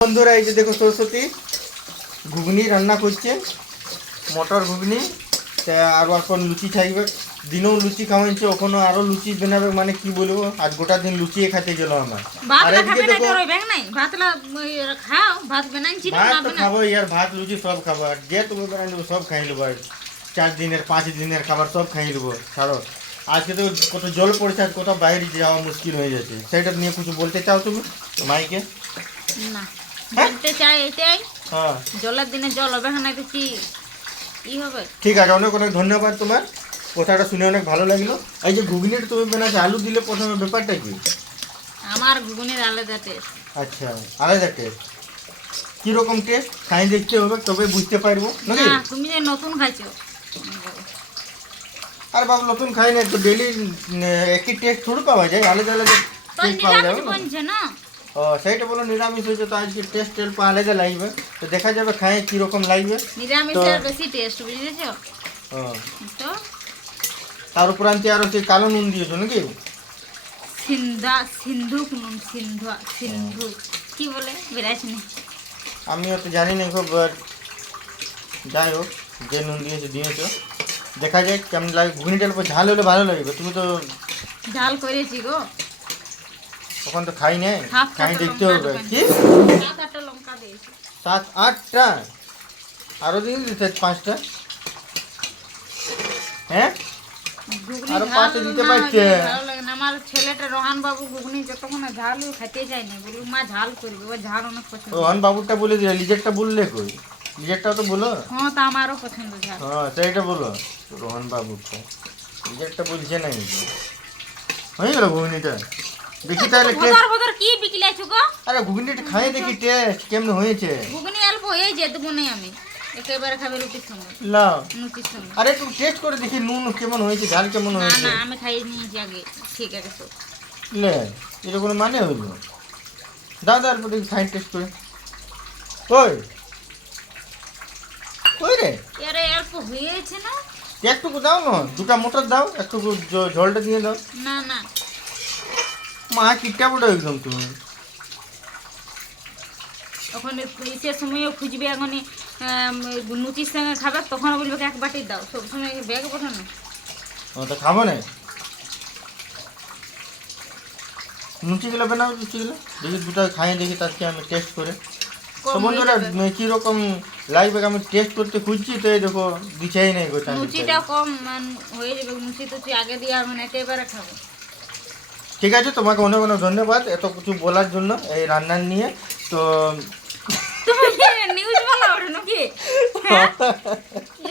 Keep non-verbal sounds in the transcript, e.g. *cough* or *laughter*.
বন্ধুরা এই যে দেখো সরস্বতী ঘুগনি রান্না করছে মটর ঘুগনি তা আরও এখন লুচি থাকবে। দিনেও লুচি খাওয়াইছে ওখানে আরও লুচি বানাবে মানে কি বলব আজ গোটা দিন লুচি খেতে গেল আমার। ভাত আর এদিকে দেখো ভাত তো খাব ইয়ার ভাত লুচি সব খাব আর যে তুমি বানাই দেবো সব খাই নেব আর চার দিনের পাঁচ দিনের খাবার সব খাই নেব ছাড়ো। আজকে তো কত জল পড়েছে আর কোথাও বাইরে যাওয়া মুশকিল হয়ে যাচ্ছে সেটা নিয়ে কিছু বলতে চাও তুমি মাইকে? না। বলতে চাই এটাই। হ্যাঁ। জলের দিনে জল হবে না তো কি ই হবে? ঠিক আছে অনেক অনেক ধন্যবাদ তোমার। কথাটা শুনে অনেক ভালো লাগল। এই যে ঘুগনিটা তুমি বানাচ্ছো আলু দিলে প্রথমে ব্যাপারটা কি? আমার ঘুগনির আলাদা টেস্ট আচ্ছা আলাদা টেস্ট কীরকম টেস্ট খাই দেখতে হবে তবে বুঝতে পারব নাকি? না তুমি যে নতুন খাইছো। আর বাবু নতুন খাই না তো ডেলি একই টেস্ট থোড়ি পাওয়া যায় আলাদা আলাদা টেস্ট পাওয়া যাবে না? ও সেইটা বলো নিরামিষ হয়েছে তো আজকে টেস্ট টেস্ট আলাদা লাগবে তো দেখা যাবে খাই কীরকম লাগবে নিরামিষের বেশি টেস্ট বুঝেছ? ও। তো? তার উপরান্তে আরও সেই কালো নুন দিয়েছ নাকি? সিন্ধা সিন্ধুক নুন সিন্ধুয়া সিন্ধুক কি বলে? বিরাজ নেই। আমিও তো জানি না খুব যাই হোক যে নুন দিয়েছে দিয়েছ। দেখা যাক কেমন লাগে। ঘুগনিটার উপর ঝাল হলে ভালো লাগবে। তুমি তো ঝাল করেছি গো। তখন তো খাই নাই। খাই দেখতে হবে। কি? সাত আটটা আরও দিন দিতে পাঁচটা। হ্যাঁ? আরও পাঁচটা দিতে পারছে। আমার ছেলেটা রোহান বাবু ঘুগনি যতক্ষণ ঝাল খেতে চায় না বলি মা ঝাল করবে ও ঝাল অনেক পছন্দ। রোহন বাবুরটা বলে দিলে লিজেরটা বললে কই? লিজেরটাও তো বলো। হ্যাঁ তা আমারও পছন্দ ঝাল। হ্যাঁ সেইটা বলো। রোহন বাবুরটা লিজেরটা বলছে না হয়ে গেল ঘুগনিটা? দেখি তাহলে টেস্ট ভদর ভদর কি বিকলাইছো গো? আরে ঘুগনিটা খাই দেখি টেস্ট কেমন হয়েছে। ঘুগনি অল্প এই যে দেবো নেই আমি। একেবারে খাবে রুটির সঙ্গে। লাও। লুচির সঙ্গে। আরে একটু টেস্ট করে দেখি নুন কেমন হয়েছে ঝাল কেমন হয়েছে। না না আমি খাইয়ে নিয়েছি আগে। ঠিক আছে তো লে এটা কোনো মানে হইল দাও দাও অল্প দেখি খাই টেস্ট করে। ওই। ওই রে। আরে অল্প হয়েছে না? একটুকু দাও না দুটা মোটর দাও একটুকু জ- ঝোলটা দিয়ে দাও। না না। মা কিটটা বড় একদম তুমি। ওখানে সে সময়ও খুঁজবে এখন লুচির সঙ্গে খাবে তখন বলবে এক বাটি দাও। সবসময় ব্যাগ বসে না? ও তো খাব না। লুচিগুলো বানাও লুচিগুলো দেখি দুটো খাই দেখি তাকে আমি টেস্ট করে। তো কম বন্ধুরা কীরকম লাগবে আমি টেস্ট করতে খুঁজছি তো এই দেখো দিছেই নাই লুচিটা কম হয়ে যাবে। লুচি টুচি আগে দিয়ে আর মানে একেবারে খাব। ঠিক আছে তোমাকে অনেক অনেক ধন্যবাদ এত কিছু বলার জন্য এই রান্নার নিয়ে। তো *laughs*